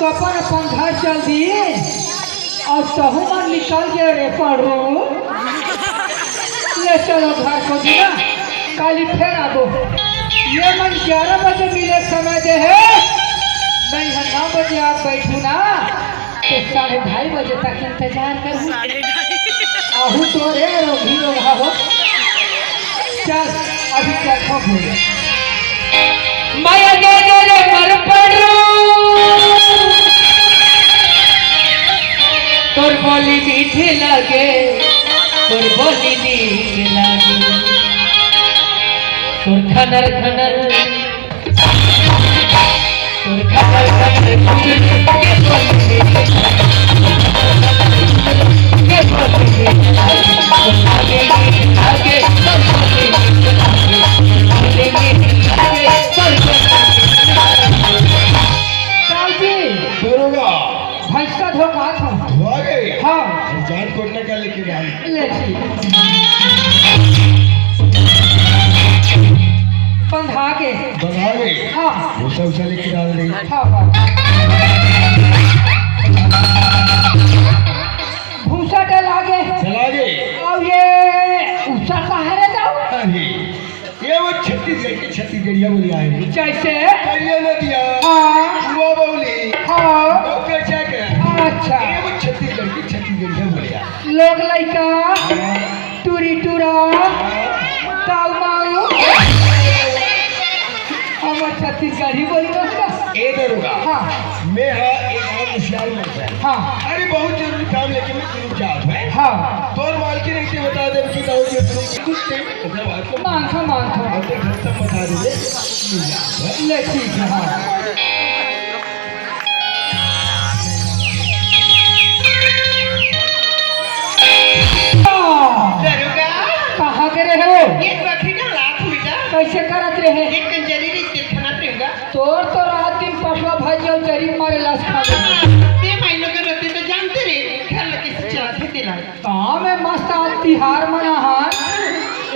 तो अपन घर चल दी और सहू मन निकल गए रे पढ़ो ले चलो घर को दिया काली फिर आ दो ये मन 11 बजे मिले समय दे है मैं यहाँ 9 बजे आप बैठू ना तो 2:30 बजे तक इंतजार करूँ आहू तो रे रोगी रोगा हो चल अभी क्या खो बोले माया दे रे मर पड़ू तोर बोली मीठी लगे तोर बोली नीक लगे तोर खनर खनर तोर खनर भैंस का धोखा था हाँ जान कोटने का लेके ले बंधा के हाँ भूसा उसा लेके डाल दी हाँ भूसा डला के चला गए और ये उसा कहाँ रह जाओ ये वो छत्तीसगढ़िया बोली आए जैसे नदिया हाँ वो बोली हाँ अच्छा ये वो छत्तीसगढ़िया बोलिया लोग लइका टूरी टूरा ताऊ माऊ हमर छत्तीसगढ़ी बोली बस ए दरोगा हाँ मैं एक और सियाल में हाँ अरे बहुत जरूरी काम लेके मैं तुम चाहत है हाँ तोर मालकिन एक बता दे कि दाऊ जी तुम कुछ टाइम अपना बात को मांगो अपने घर तक बता दे ले ठीक है हाँ कहाँ के रहे हो कैसे करत रहे तोर तो रात दिन पटवा भाई जो जरी मारे लाश खा में मस्त आज तिहार मना हान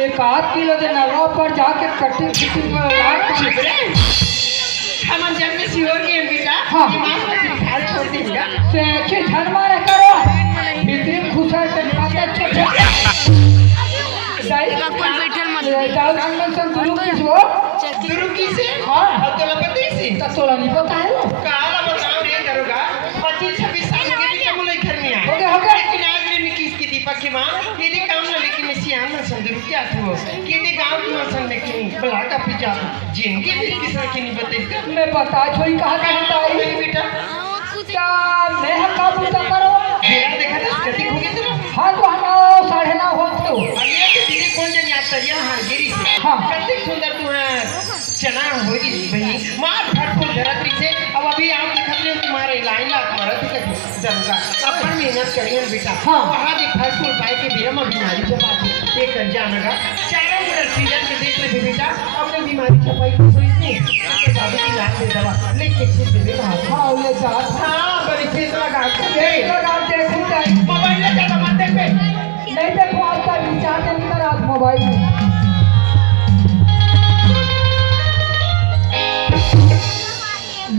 एक आध किलो दे नवा पर जाके कटिंग फिटिंग हाँ से झन मारे करो भीतरी खुशा के खाते छोटे जाओ आंगन से गुरु की से हाँ तोला नहीं पता है काला बताओ रे दरोगा 25-26 साल के भी कम नहीं करनी है हो गया लेकिन आज में किस की दीपक की मां यदि काम ना लेकिन मैं सियान ना संदूर क्या थो यदि गांव की मसन लेकिन बला का पिजा जिंदगी भी किस की नहीं बते मैं बता छोई कहां का बताई मेरी बेटा क्या मैं का पूजा करो मेरा देखा था गति हो गई तेरा हां तो 9:30 हो तो अरे ये दीदी कौन जानी आप तरिया हां गिरी से हां कितनी सुंदर तू है चना हो गई भाई मार फट को धरती से अब अभी आप देखते हैं तुम्हारे लाइन ला तुम्हारा ठीक है दरोगा अपन मेहनत करिए बेटा हाँ वहां भी फट को पाए के बीमा बीमारी से बात एक कर जानेगा चारों मिनट सीजन में देख ले बेटा अपने बीमारी छपाई को सोई नहीं के दादी की लाइन दे दवा लेके से दे दे हां ले जा हां बड़ी चीज लगा के लगा देखू जाए मोबाइल ले जा मत देख पे नहीं देखो आज का रिचार्ज नहीं करा मोबाइल में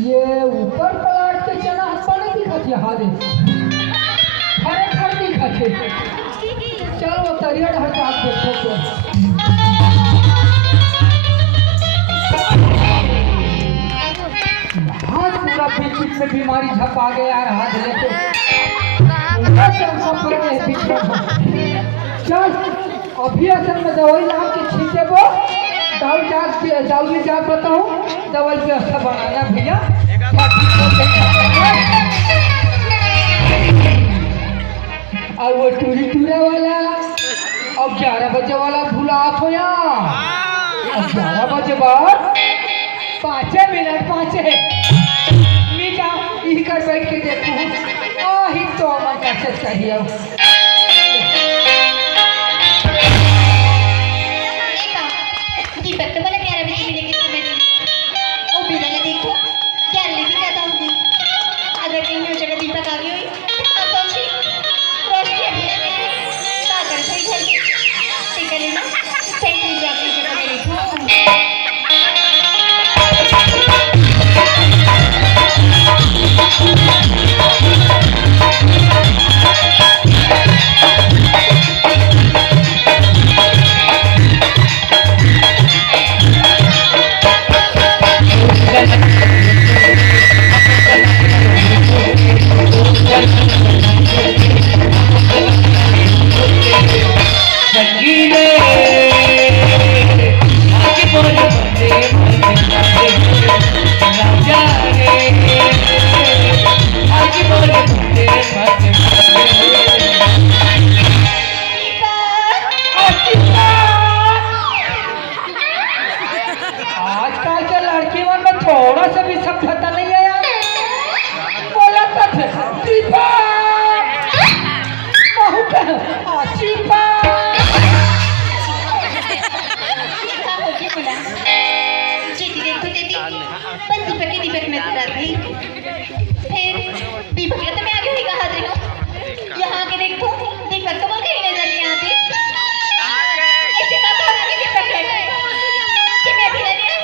ये ऊपर प्लाट के चना हस्पा नहीं दिखत यहाँ दे खरे दिखत चलो वो तरिया ढर के आप देखो तो हाथ पूरा पीछे में बीमारी झप आ गया यार हाथ लेके चल अभी असल में दवाई ला के छींटे वो दाऊ जाग बताऊं दवाई व्यवस्था बनाना भैया और वो टूरी टूरा वाला अब 11 बजे वाला भूला आप हो यहाँ अब 11 बजे बाद 5 मिनट 5 मीठा ई कर बैठ के देखूँ ही तो मन का सच कहिए दीपक तो बोला 11 बजे मिलेगी तो मेरी ओ बिना ने देखो क्या लेके जाता हूँ अगर कहीं हो जगह दीपक आ गई हुई तो सोची रोशनी अभी क्या कर सही है ठीक है ना सही चीज जाती है जगह मेरी Thank you. दीपक या तो मैं आगे ही कहा रही हूँ। यहाँ के देखो दीपक तो कहीं नजर नहीं आती। ऐसे कब होगा कि दीपक है? कि मैं भी नहीं आई?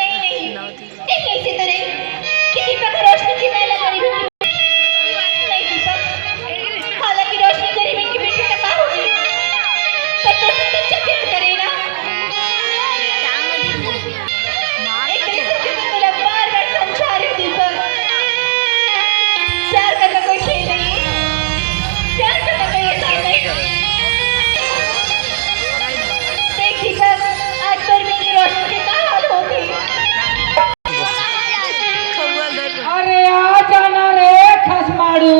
नहीं नहीं नहीं ऐसे तो नहीं कि दीपक रोशनी की मैं लग रही हूँ। नहीं दीपक, हालांकि रोशनी गरीब इनकी बेटी का कहा होगी, पर तो सच्चा प्यार करे ना। एक दिन से मैं बार बार समझा रही हूँ दीपक, प्यार करना कोई खेल नहीं है, प्यार करना कोई आसान नहीं। देख दीपक, आज गर्मी की रोशनी के क्या हाल होगी। अरे आ जाना रे खसमाड़ू,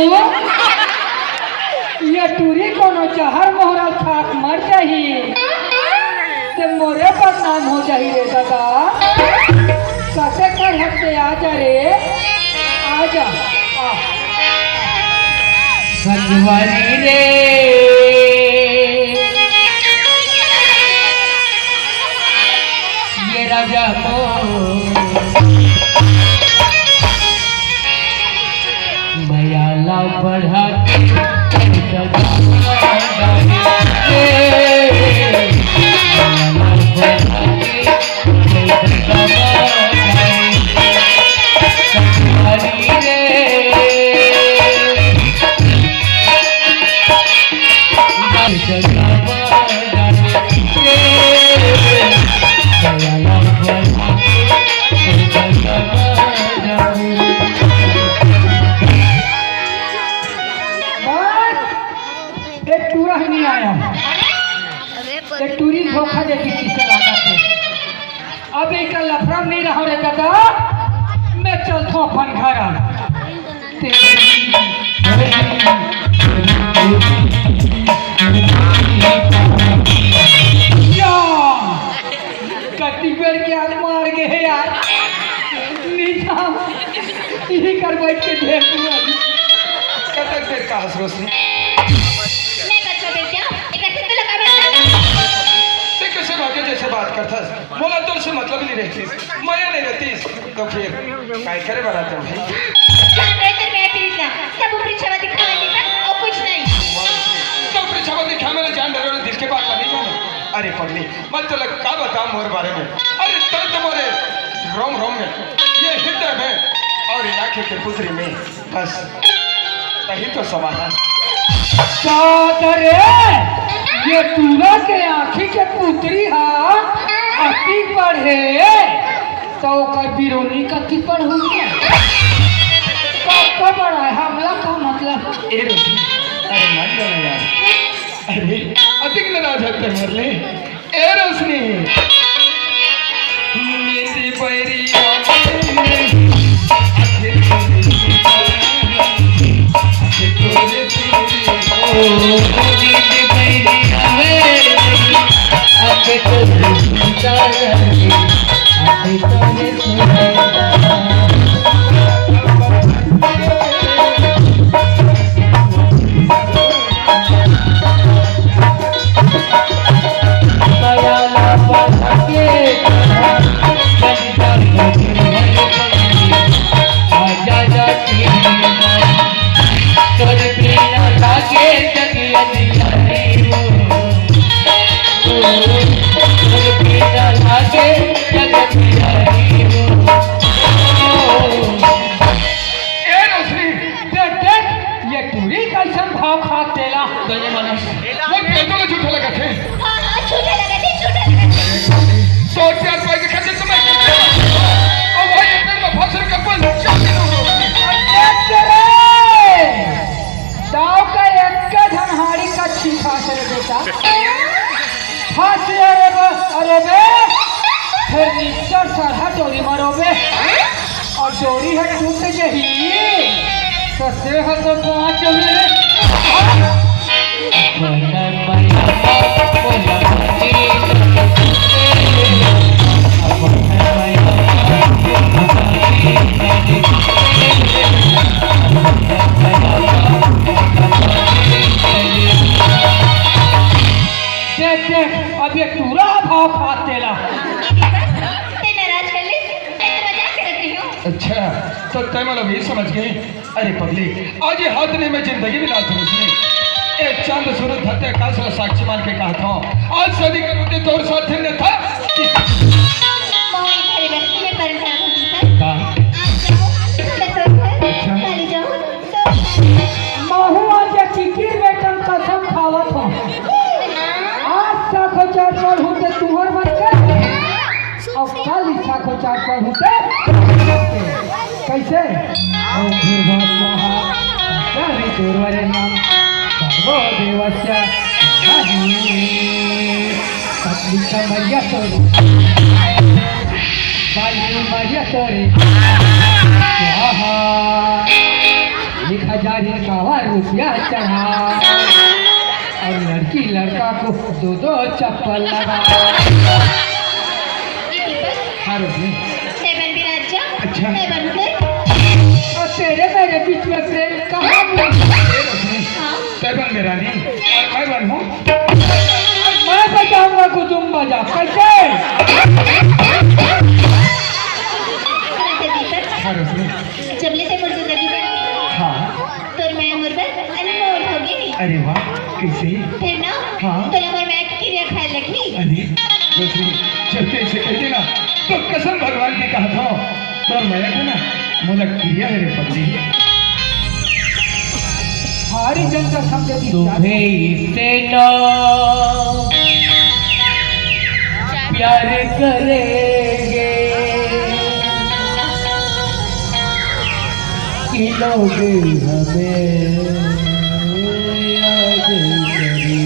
ये टूरी कोनो जहर मोहरा खाक मर जाही ते मोरे बदनाम हो जाही रे दादा। कसे कर हफ्ते आ जा रे, आ जा। संगवारी रे ये राजा को भयाला बढ़ा के टूरा ही नहीं आया। टूरी धोखा देती किसे लगा थे। अब एक लफड़ा नहीं रहा रे दादा, मैं चलता हूँ अपन घर। कटी पेड़ के आज मार गए यार, नीचा यही कर बैठ के देख कतक देर का हंस रोशनी कैसे भागे जैसे बात करता बोला तो उससे मतलब नहीं रहती, माया नहीं रहती तो फिर काय करे बना तुम जान रहे थे मैं प्लीज ना सब ऊपरी छवा दिखाने की बात और कुछ नहीं। तो ऊपरी छवा दिखा मेरे जान डरो दिल के बात नहीं जाने। अरे पगली मैं तो लग का बताऊं मोर बारे में। अरे तन तुम्हारे रोम रोम में ये हृदय में और ये आंखें के पुत्री में बस यही तो समाधान। सादरे ये तूरा के आँखी के पुत्री हा अति पढ़े तो का बिरोनी कति पढ़ हो गया कब बड़ा है हमला का मतलब। ए रोशनी अरे मान जाना यार, अरे अधिक नाराज होते मर ले। ए रोशनी नींद पैरी फिर नीचे चढ़ा डोरी मारोगे और डोरी है टूट गई तो से है तो पाँच अब ये पूरा भाव खाते ला। नाराज कर ले, मैं तो मजाक कर रही हूँ। अच्छा तो तय मतलब ये समझ गए। अरे पगली, आज ये हाथ ने मैं जिंदगी में ना समझने एक चांद सूरज धरते आकाश और साक्षी मान के कहा था आज शादी करोगे तो और साथ न था मोई घरे बैठ के परंपरा को दीपक आज जाओ तो कल जाओ तो महू आज टिकी बेटन कसम खावत हो आज साखो चार पर होते तुहर बन के और कल साखो चार पर होते कैसे ओम भूर्भुवः स्वः तत्सवितुर्वरेण्यं भर्गो देवस्य धीमहि तन्नो वायुर्यमसरे स्वाहा 1000 रुपया चढ़ा और लड़की लड़का को 2 चप्पल लगा हाँ रुपये सेवन विराज जा अच्छा। सेवन के और तेरे मेरे बीच में प्रेम कहाँ हाँ तैबन मेरा नहीं और मैं बनूं मैं बजाऊंगा को तुम बजा कैसे दीपक हाँ रुपये जबले से मुर्दे लगी हाँ तो मैं मुर्दा अनमोल हो गई अरे वाह कैसे फिर ना हाँ। तो मैं क्रिया खाए लगी अरे दूसरी जब ऐसे कहते ना तो कसम भगवान की कहा था तो मैं था ना मुझे क्रिया मेरे पत्नी हमारी जनता समझे तुम्हें इतना प्यार करेंगे कि लोग हमें याद करेंगे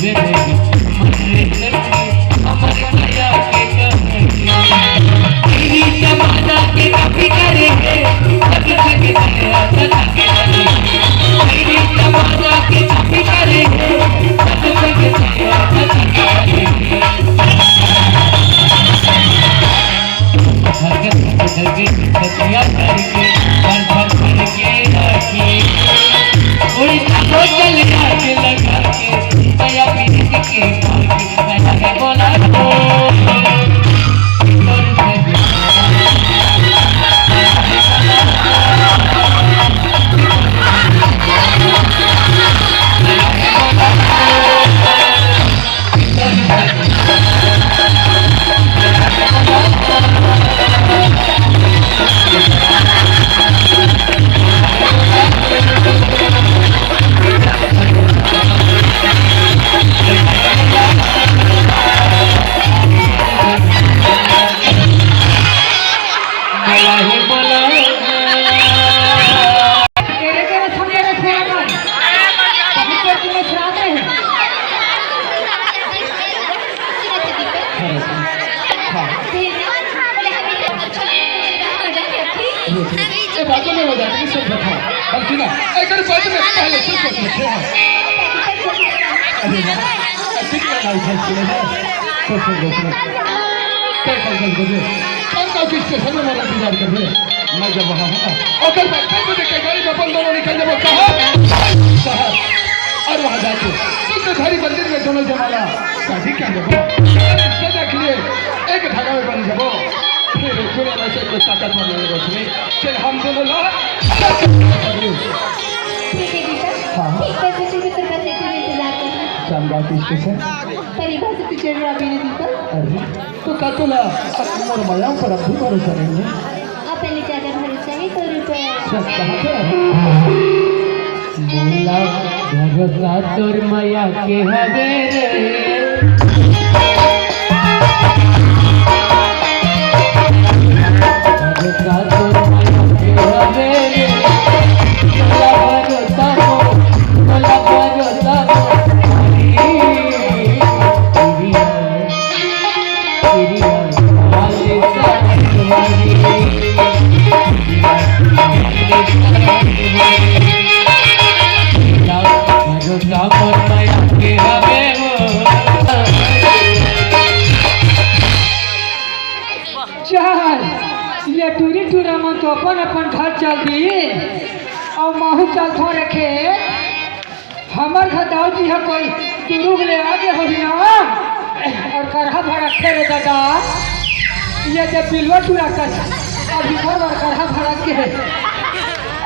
डूबे रहे मरे लगे हमारे माया के कहेंगे तेरी जमाना के कभी करेंगे कभी कभी तेरा सदा के करेंगे तेरी जमाना के कभी करेंगे कभी कभी तेरा सदा के करेंगे धगे सतिया करके भर भर करके रखी उड़ता को चल आगे लगा के नया पीने के मैं आगे बोला बातों में हो जाती है सब बता बल्कि ना एक बात में पहले से सोच लेते हैं अरे ना ऐसे क्या लाइफ है सुने ना सोच कल बजे हम का किस स्टेशन में मेरा इंतजार कर रहे मैं जब वहां हूं और कल बैठे मुझे कई गाड़ी में अपन दोनों निकल जाओ साहब और वहां जाके तुम धारी मंदिर में दोनों जमाना शादी कर लो सदा के लिए एक धागा में बन जाओ फिर सुने वैसे कोई ताकत वाले रोशनी चल हम दोनों ला ठीक है बेटा ठीक है तुझे भी तेरे बच्चे के इंतजार करना चांदा स्टेशन परिभाषा से तुझे रवि ने दीपक अरे तो का तोला मोर माया पर अब भरोसा नहीं है अपने ज्यादा भरोसा नहीं तो रुपए सब कहां पे बोला भरोसा तोर माया के हवे रे ये टूरी टूरा मन तो अपन घर चल दी और महू चल थो रखे हमर घर दाऊजी है कोई दुरुग ले आगे हो ना और करहा भरा खेले दादा ये जब बिलवा टूरा कर अभी घर और करहा भरा के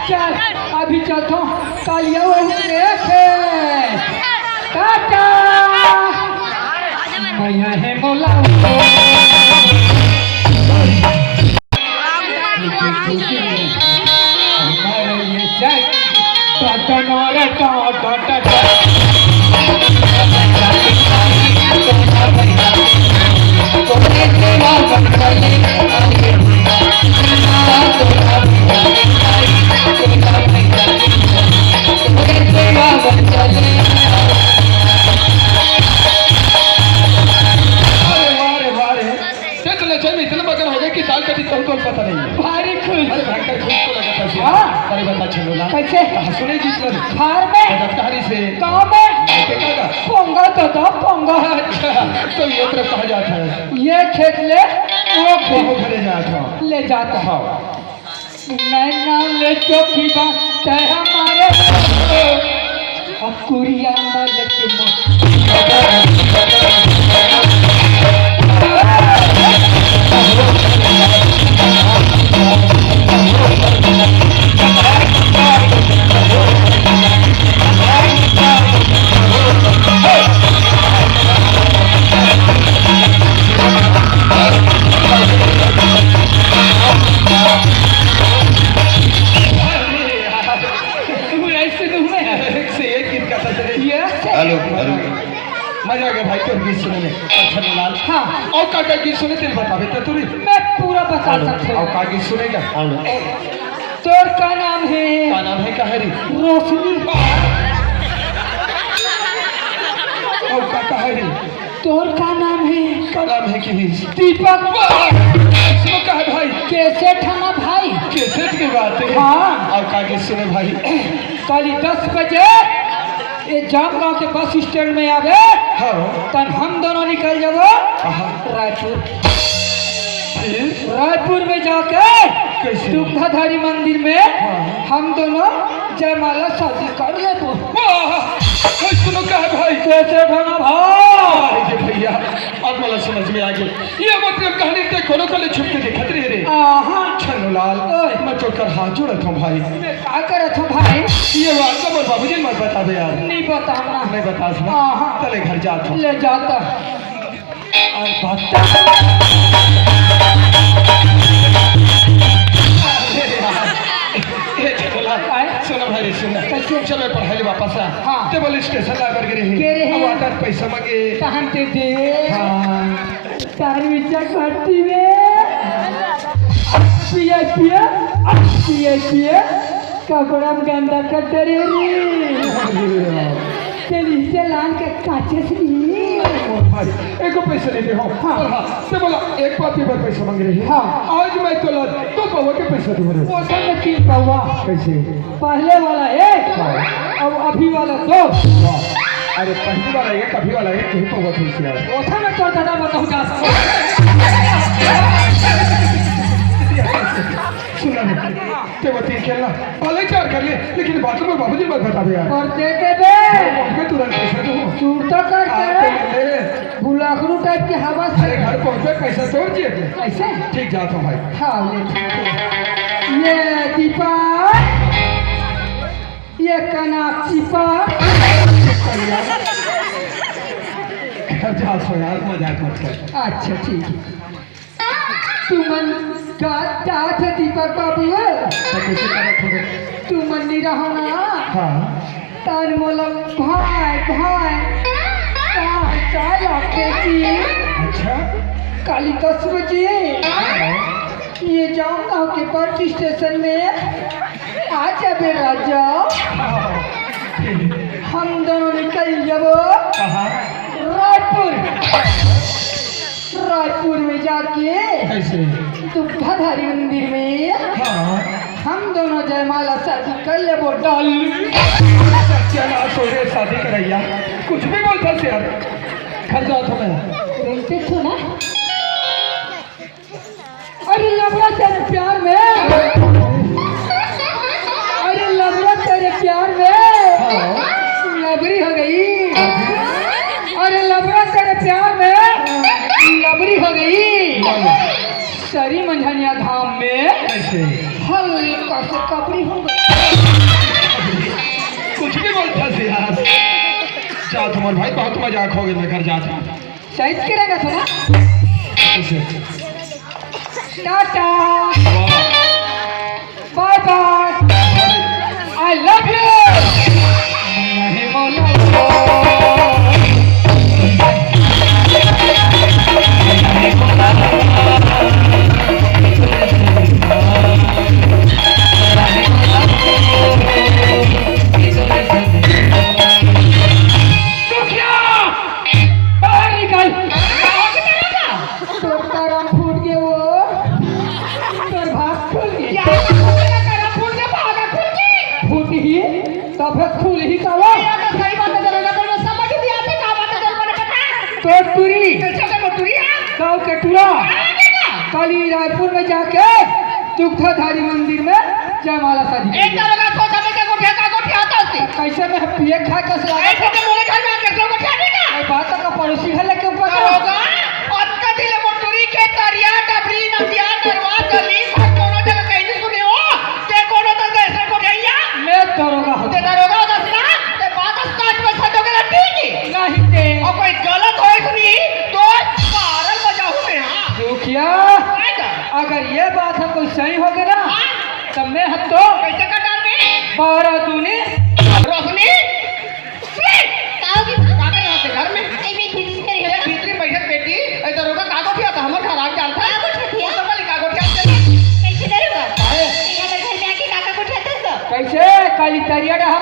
चल अभी चलतो कल ये देखे टाटा मैं है बोला हमारे ये सेट टाटा नारे टाटा पता नहीं भारी खुश अरे भयंकर खुश तो लगता है हां अरे बता चलो ना कैसे सुने जी सर फार में दफ्तारी से गांव में देखेगा पोंगा तो पोंगा तो ये तरफ कहा जाता है ये खेत ले वो खेत घरे जाता ले जाता है नैना ले चौकी बात है हमारे अकुरिया मलक मजा आ गया भाई तो गीत सुनने अच्छा लाल हाँ और का गीत सुने तेरे बतावे तो तुरी मैं पूरा बता सकता हूँ और का गीत सुनेगा तोर का नाम है क्या है रोशनी और तोर का नाम है? का नाम है कि दीपक। सुनो का है भाई? कैसे ठाना भाई? कैसेट की बात है। हाँ। और कागे सुने भाई, कल 10 बजे ये जाम गांव के बस स्टैंड में आवे, हाँ तन हम दोनों निकल जाबो रायपुर। रायपुर में जाके कैसे? दुग्धाधारी मंदिर में हम दोनों जयमाला शादी कर लेबो। सुनो का है भाई? कैसे ठाना भाई? अरे भैया अब मला समझ में आ गया, ये मतलब कहानी ते कोनो कले छुप के देखत रहे रे। आहा, छन्नूलाल मैं चोकर हाथ जोड़त हूँ भाई। मैं क्या करत हूँ भाई? ये बात तो मोर बाबूजी मत बता दे यार। नहीं बताना। नहीं बता सकता। हाँ। चले घर जाता हूँ। ले जाता और बता। सुनो भाई सुनो, चलो पढ़ाई वापस आ। हाँ। ते बोले स्टेशन ला कर गे रहे। वाटर पैसा मांगे। कहाँ ते दे? हाँ। तार विचा करती वे। पिए कपड़ा में गंदा कर दे रे। चली से लान के काचे से भाई एक पैसा नहीं दे हो। हाँ। ते बोला एक पापी पर पैसा मांग रही है। हाँ। आज मैं तो ला तो पावा के पैसा दूँ रे। वो सब में 3 पौवा। कैसे? पहले वाला 1 और अभी वाला 2। अरे पहली वाला एक अभी वाला एक कहीं पावा कैसे यार? वो सब में तो दादा बताऊँ जा सुना ते वो तीन खेलना पहले 4 कर ले, लेकिन बात में बाबूजी मत बता दे यार। और देते बे। मैं तुरंत पैसा दूँ। चूर तो करते ले बुलाकरू टाइप की हवा से। अरे घर पहुँचे पैसा तोड़ दिए। ऐसे? ठीक जाता हूँ भाई। हाँ ये दीपक, ये कनाक दीपक। घर जाता हूँ यार, मजाक मत कर। अच्छा ठीक है। तुमन क्या थे दीपक बाबू? तो कैसे करत हो रे? तुमन नहीं रहो ना हाँ। तार मोला भाई लगते जी। अच्छा। काली 10 बजे ये जाऊँ गाँव के बस स्टेशन में आ जाबे राजा। हम दोनों निकल जाबो कहाँ? रायपुर में जाके कैसे? दुग्धाधारी मंदिर में हाँ। हम दोनों जयमाला शादी कर लेबो। डाल क्या ना तोरे शादी करैया कुछ भी बोलता से यार। घर जाओ तो मैं। बोलते थो ना। अरे लबड़ा तेरे प्यार में। अरे लबड़ा तेरे प्यार में। लबरी हो गई। अरे लबड़ा तेरे प्यार में लबरी हो गई। सरी मंझनिया धाम में कैसे? हल्का से कबरी हो गई। कुछ भी बोलता से यार। जा तुम्हारे भाई बहुत मजाक हो गया। मैं घर जाता हूँ। शायद करेगा थोड़ा। कैसे? Tata bye bye I love you. गाँव के टूरा काली रायपुर में जाके दुग्धाधारी मंदिर में जयमाला शादी। कैसे में पिए खा कस बात का पड़ोसी है लेके मैं दरोगा हूँ। दुखिया अगर ये बात है कोई सही हो गया ना तब मैं हत्तो 12 दूनी रोशनी घर में भीतरी बैठक बेटी दरोगा कागो किया था हमारे घर आके डालता है कागो कैसे काली तरिया रहा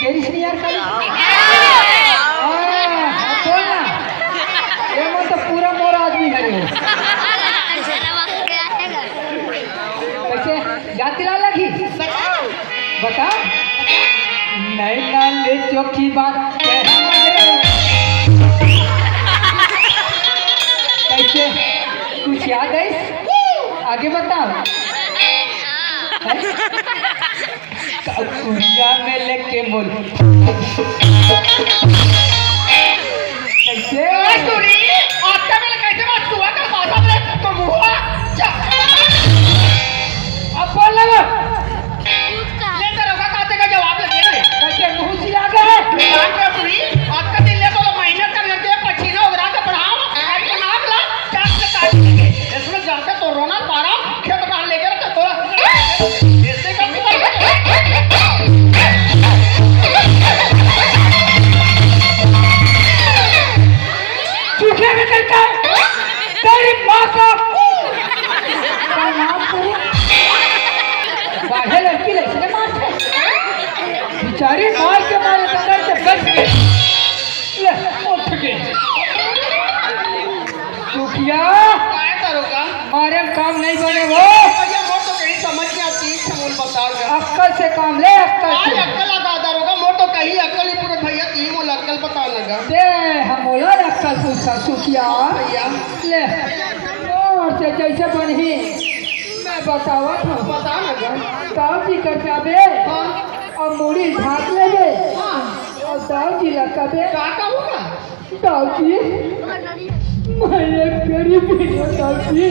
देरी से नहीं यार कल बोलना ये मन तो पूरा मोर आदमी है रे कैसे जाती ला लगी बता नहीं नाले चौकी बात कैसे कुछ याद है आगे बताओ कुड़िया में लेके मोल कैसे आपका मेरे कैसे बात हुआ कर माथा में तो मुआ अब बोल लगा ले करोगा काते का जवाब लगे रे कैसे मुंह से आ गए आपका दिल ले तो मेहनत कर लेते हैं पसीना उगरा के बढ़ाओ आज का नाम ला चार से काट लेंगे इसमें जाके तो रोना पारा खेत बाहर लेके रखे थोड़ा ऐसे कर सूखे में करता है तेरी माँ का नाम करो बाहर लड़की लड़की मारते बेचारी मार के मारे अंदर से बच गए ले उठ गए सुखिया काय करोगा मारे में काम नहीं बने वो ये मोर तो कहीं समझ नहीं आती समूल बताओगा अक्कल से काम ले अक्कल आज से अक्कल लगा दारोगा मोर तो कहीं अक्कल ही पूरे भैया तीन मोल अक्कल पता लगा दे हम बोला अक्कल पूछता सुखिया भैया ले और से जैसे बनी मैं बतावा था पता लगा दाव जी कर जाबे और मूड़ी झाँक लेबे और दाव जी लगा का होगा दाव जी मैं एक गरीब दाव जी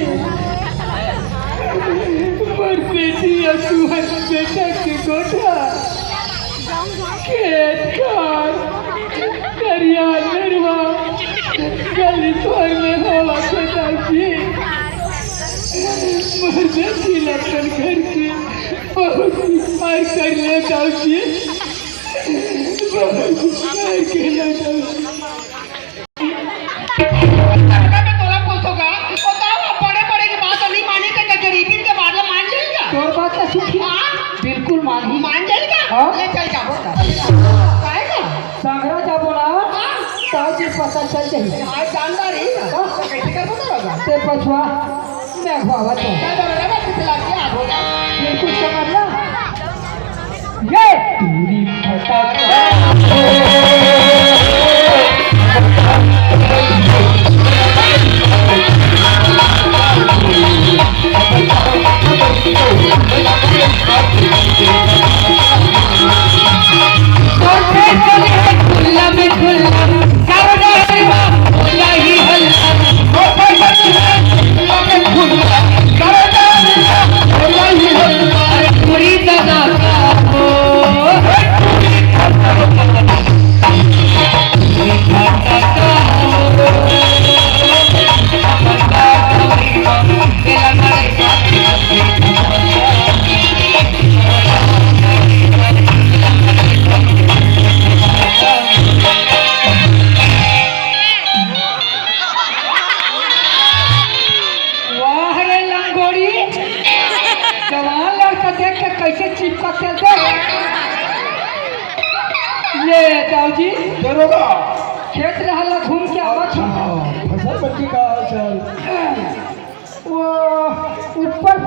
मर बेटी तुहर बेटा के गोठा खेत खार करिया नरवा गली तोर में हवा के दाव जी मर बेटी लखन घर के बहुत प्यार कर ले दाव जी बहुत प्यार कर ले दाव जी तोर बात का सुखी बिल्कुल मानी मान जाएगा हाँ? ले चल जाओ काहेगा संगरा जाबो ना ताऊ जी पता चल जाई आज जानदार ही ना कैसे कर पता होगा ते पछवा मैं भावा तो क्या बराबर पिछला क्या होगा बिल्कुल समझ ला ये पूरी फटा कैसे चिपकते थे ये दाऊ जी दरोगा खेत रहला घूम के आवत फसल पट्टी का हाल चाल वो ऊपर